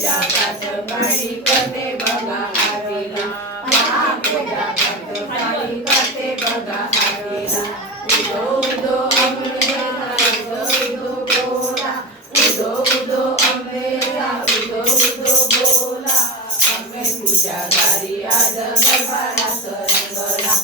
पूजा सकाळी करते बघा आरतीला, महापूजा सकाळी करते बघा आरतीला. उदो उदो अंबेला उदो उदो बोला, उदो उदो अंबेला उदो उदो बोला. अंबे तुझ्या दारी आज गरबारास रंगला,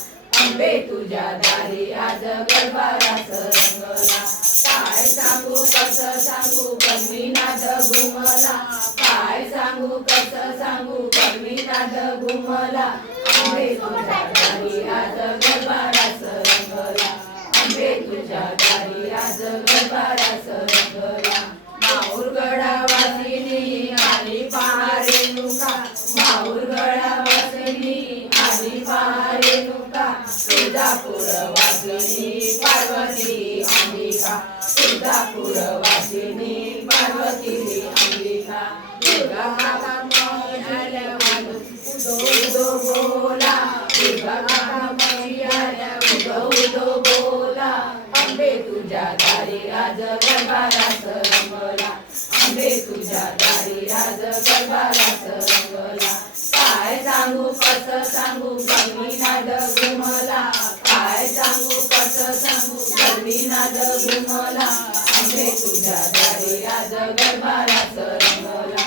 अंबे तुझ्या दारी आज गरबारास रंगला. काय सांगू कसं सांगू कमीनाद घुमला, काय सांगू कसं सांगू कमीनाद घुमला. अंबे तुझ्या दारी आज गरबारास रंगला, अंबे तुझ्या दारी आज गरबारास रंगला. माहुरगडा वासिनी आली पहा रेणुका, माहुरगडा वासिनी आली पहा रेणुका. तुळजापूर वासिनी पार्वती अंबिका, तुळजापूर वासिनी पार्वती अंबिका. दुर्गा माता आल्या उदो उदो बोला, दुर्गा माता आल्या उदो उदो बोला. अंबे तुझ्या दारी आज गरबारास रंगला, अंबे तुझ्या दारी आज गरबारास रंगला. काय सांगू कसं सांगू कमीनाद घुमला, काय सांगू कसं सांगू कमीनाद घुमला. अंबे तुझ्या दारी आज गरबारास रंगला,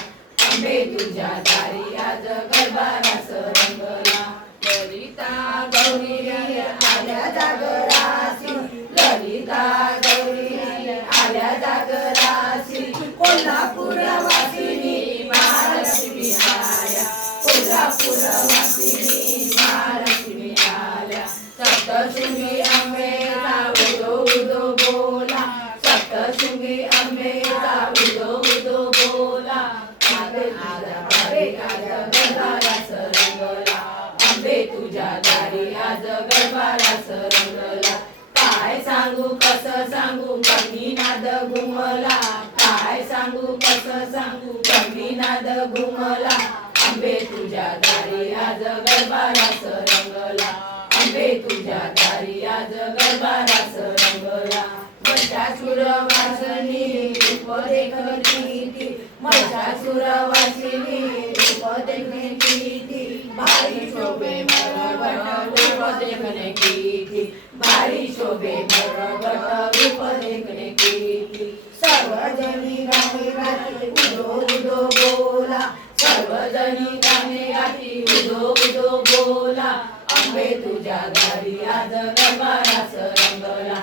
अंबे तुझ्या दारी आज गरबारास रंगला. ललिता गौरी आल्या जागरासी, ललिता गौरी आल्या जागरासी. कोल्हापूर वासिनी महालक्ष्मी आल्या, कोल्हापूर वासिनी महालक्ष्मी आल्या. सप्तशृंगी अंबेचा उदो उदो बोला, सप्तशृंगी अंबेचा उदो उदो बोला. अंबे तुझ्या दारी आज गरबारास रंगला. काय सांगू कसं सांगू कमीनाद घुमला, काय सांगू कसं सांगू कमीनाद घुमला. अंबे तुझ्या दारी आज गरबारास रंगला, अंबे तुझ्या दारी आज गरबारास रंगला. महिषासुर वासिनी रूप देखती, महिषासुर वासिनी रूप देखती. भारी शोभे मरगट रूप देखने की थी, भारी शोभे मरगट रूप देखने की थी. सर्वजनी गाणे गाती उदो उदो बोला, सर्वजनी गाणे गाती उदो उदो बोला. अंबे तुझ्या दारी आज गरबारास रंगला,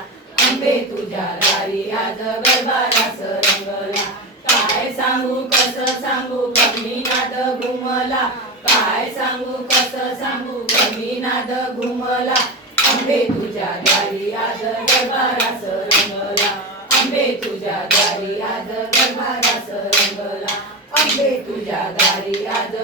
अंबे तुझ्या दारी आज गरबारास रंगला. काय सांगू कसं सांगू कमीनाद घुमला, काय सांगू कसं सांगू कमीनाद घुमला. अंबे तुझ्या दारी आज गरबारास रंगला, अंबे तुझ्या दारी आज गरबारास रंगला. अंबे तुझ्या दारी आज